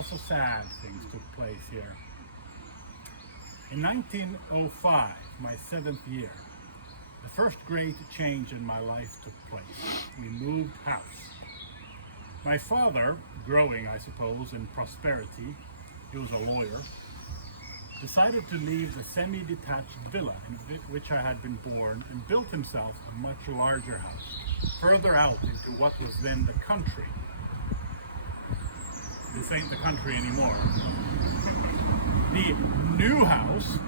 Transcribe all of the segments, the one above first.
also sad things took place here. In 1905, my 7th year, the first great change in my life took place. We moved house. My father, growing, I suppose, in prosperity, he was a lawyer, decided to leave the semi-detached villa in which I had been born and built himself a much larger house, further out into what was then the country. This ain't the country anymore. The new house,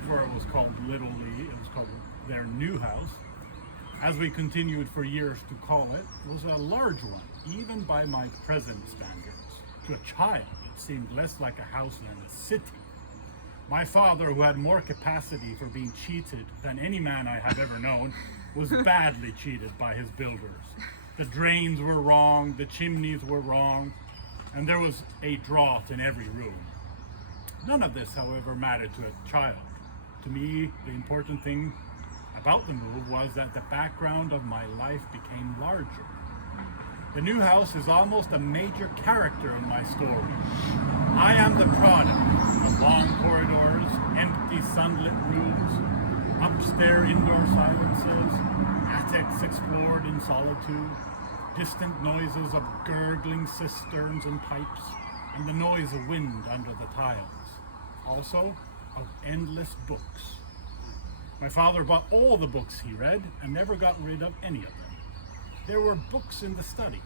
before it was called Little Lea, it was called their new house, as we continued for years to call it, was a large one, even by my present standards. To a child, it seemed less like a house than a city. My father, who had more capacity for being cheated than any man I have ever known, was badly cheated by his builders. The drains were wrong, the chimneys were wrong, and there was a draught in every room. None of this, however, mattered to a child. To me, the important thing about the move was that the background of my life became larger. The new house is almost a major character in my story. I am the product of long corridors, empty sunlit rooms, upstairs indoor silences, attics explored in solitude, distant noises of gurgling cisterns and pipes, and the noise of wind under the tiles. Also, of endless books. My father bought all the books he read and never got rid of any of them. There were books in the study,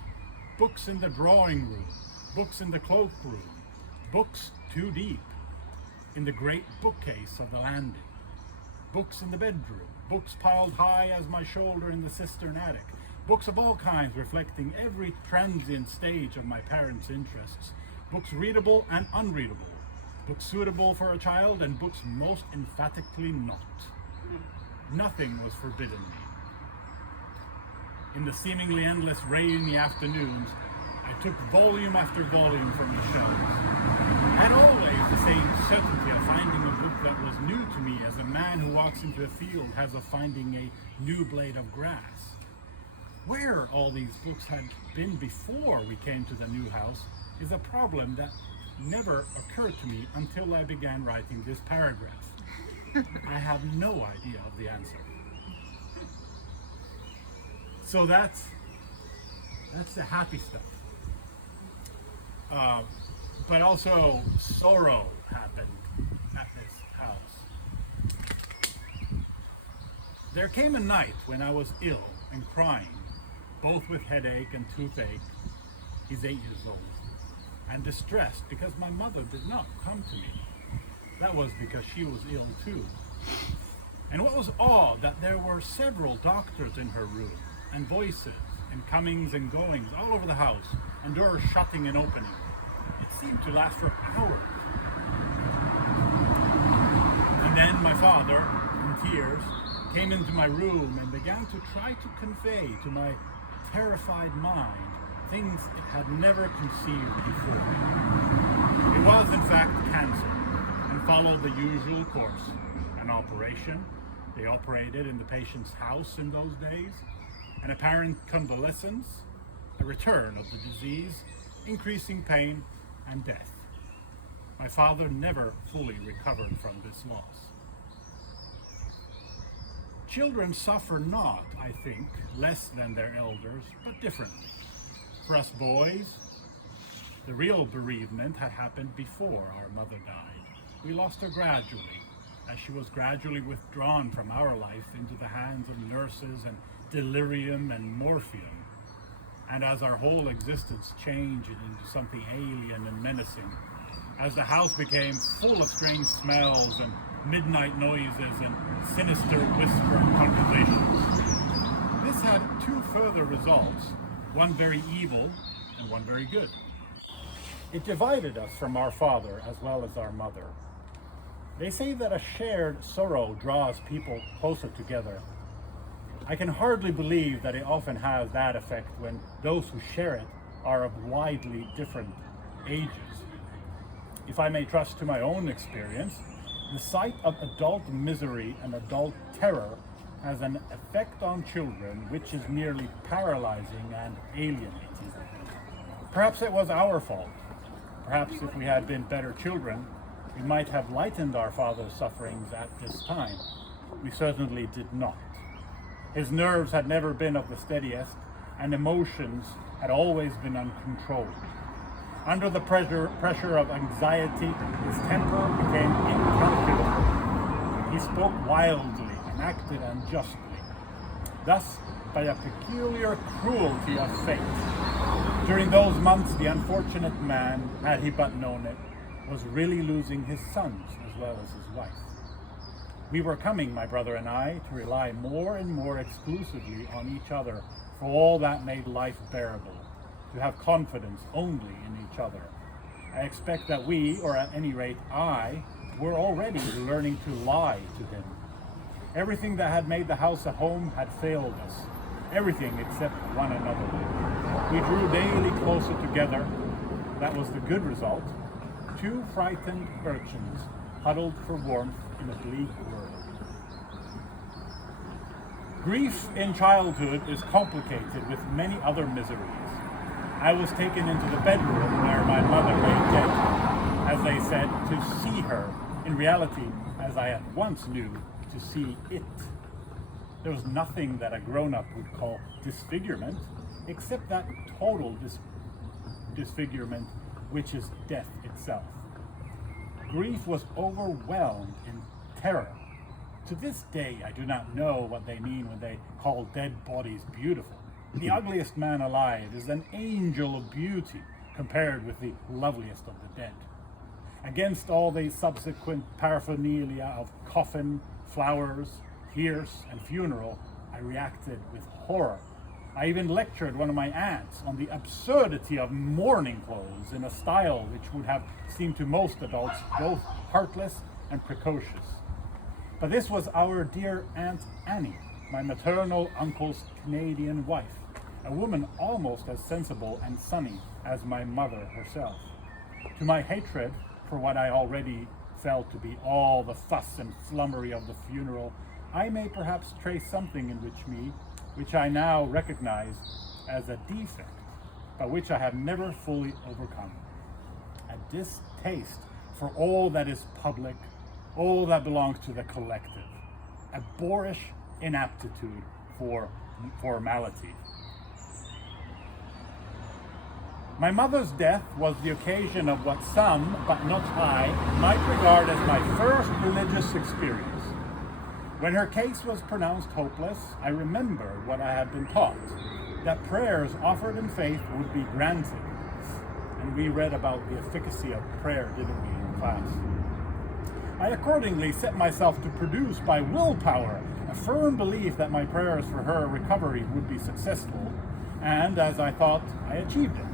books in the drawing room, books in the cloakroom, books too deep, in the great bookcase of the landing, books in the bedroom, books piled high as my shoulder in the cistern attic, books of all kinds reflecting every transient stage of my parents' interests, books readable and unreadable, books suitable for a child and books most emphatically not. Nothing was forbidden me. In the seemingly endless rainy afternoons, I took volume after volume from the shelves. I had always the same certainty of finding a book that was new to me as a man who walks into a field has of finding a new blade of grass. Where all these books had been before we came to the new house is a problem that never occurred to me until I began writing this paragraph. I have no idea of the answer. So that's the happy stuff. But also sorrow happened at this house. There came a night when I was ill and crying, both with headache and toothache. He's 8 years old, and distressed because my mother did not come to me. That was because she was ill too. And what was odd, that there were several doctors in her room, and voices, and comings and goings all over the house, and doors shutting and opening. It seemed to last for hours. And then my father, in tears, came into my room and began to try to convey to my terrified mind things it had never conceived before. It was in fact cancer, and followed the usual course. An operation. They operated in the patient's house in those days. An apparent convalescence, a return of the disease, increasing pain, and death. My father never fully recovered from this loss. Children suffer not, I think, less than their elders, but differently. For us boys, the real bereavement had happened before our mother died. We lost her gradually, as she was gradually withdrawn from our life into the hands of nurses and delirium and morphium, and as our whole existence changed into something alien and menacing, as the house became full of strange smells and midnight noises and sinister whispered conversations. This had two further results, one very evil and one very good. It divided us from our father as well as our mother. They say that a shared sorrow draws people closer together. I can hardly believe that it often has that effect when those who share it are of widely different ages. If I may trust to my own experience, the sight of adult misery and adult terror has an effect on children which is nearly paralyzing and alienating. Perhaps it was our fault. Perhaps if we had been better children, we might have lightened our father's sufferings at this time. We certainly did not. His nerves had never been of the steadiest, and emotions had always been uncontrolled. Under the pressure of anxiety, his temper became incalculable. He spoke wildly and acted unjustly. Thus, by a peculiar cruelty of fate. During those months, the unfortunate man, had he but known it, was really losing his sons as well as his wife. We were coming, my brother and I, to rely more and more exclusively on each other for all that made life bearable, to have confidence only in each other. I expect that we, or at any rate I, were already learning to lie to him. Everything that had made the house a home had failed us. Everything except one another. We drew daily closer together. That was the good result. Two frightened urchins huddled for warmth in a bleak world. Grief in childhood is complicated with many other miseries. I was taken into the bedroom where my mother lay dead, as they said, to see her. In reality, as I at once knew, to see it. There was nothing that a grown-up would call disfigurement, except that total disfigurement, which is death itself. Grief was overwhelmed in terror. To this day, I do not know what they mean when they call dead bodies beautiful. The ugliest man alive is an angel of beauty compared with the loveliest of the dead. Against all the subsequent paraphernalia of coffin, flowers, hearse, and funeral, I reacted with horror. I even lectured one of my aunts on the absurdity of mourning clothes in a style which would have seemed to most adults both heartless and precocious. But this was our dear Aunt Annie, my maternal uncle's Canadian wife, a woman almost as sensible and sunny as my mother herself. To my hatred for what I already felt to be all the fuss and flummery of the funeral, I may perhaps trace something in which I now recognize as a defect, but which I have never fully overcome. A distaste for all that is public, all that belongs to the collective, a boorish inaptitude for formality. My mother's death was the occasion of what some, but not I, might regard as my first religious experience. When her case was pronounced hopeless, I remembered what I had been taught, that prayers offered in faith would be granted. And we read about the efficacy of prayer, didn't we, in class? I accordingly set myself to produce by willpower a firm belief that my prayers for her recovery would be successful, and as I thought, I achieved it.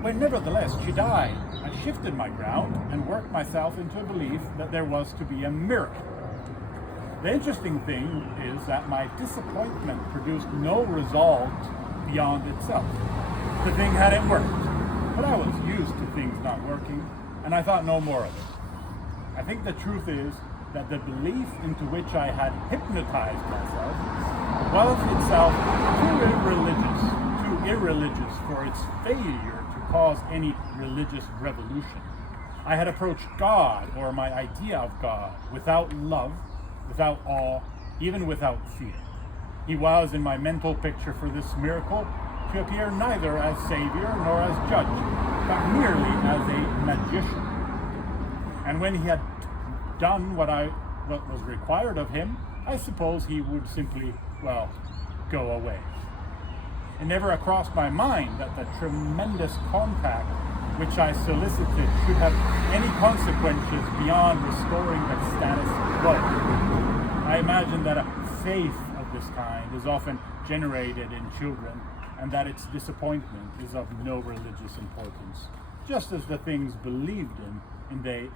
When nevertheless she died, I shifted my ground and worked myself into a belief that there was to be a miracle. The interesting thing is that my disappointment produced no result beyond itself. The thing hadn't worked, but I was used to things not working, and I thought no more of it. I think the truth is that the belief into which I had hypnotized myself was itself too irreligious for its failure to cause any religious revolution. I had approached God, or my idea of God, without love, without awe, even without fear. He was, in my mental picture for this miracle, to appear neither as Savior nor as Judge, but merely as a magician. And when he had done what was required of him, I suppose he would simply, go away. It never crossed my mind that the tremendous contact which I solicited should have any consequences beyond restoring the status quo. I imagine that a faith of this kind is often generated in children, and that its disappointment is of no religious importance, just as the things believed in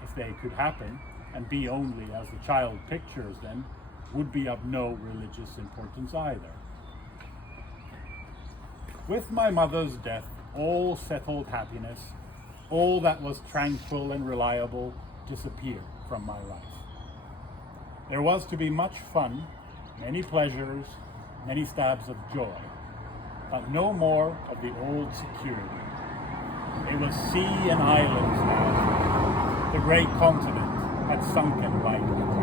if they could happen, and be only as the child pictures them, would be of no religious importance either. With my mother's death, all settled happiness, all that was tranquil and reliable, disappeared from my life. There was to be much fun, many pleasures, many stabs of joy, but no more of the old security. It was sea and islands now. The great continent had sunken right in the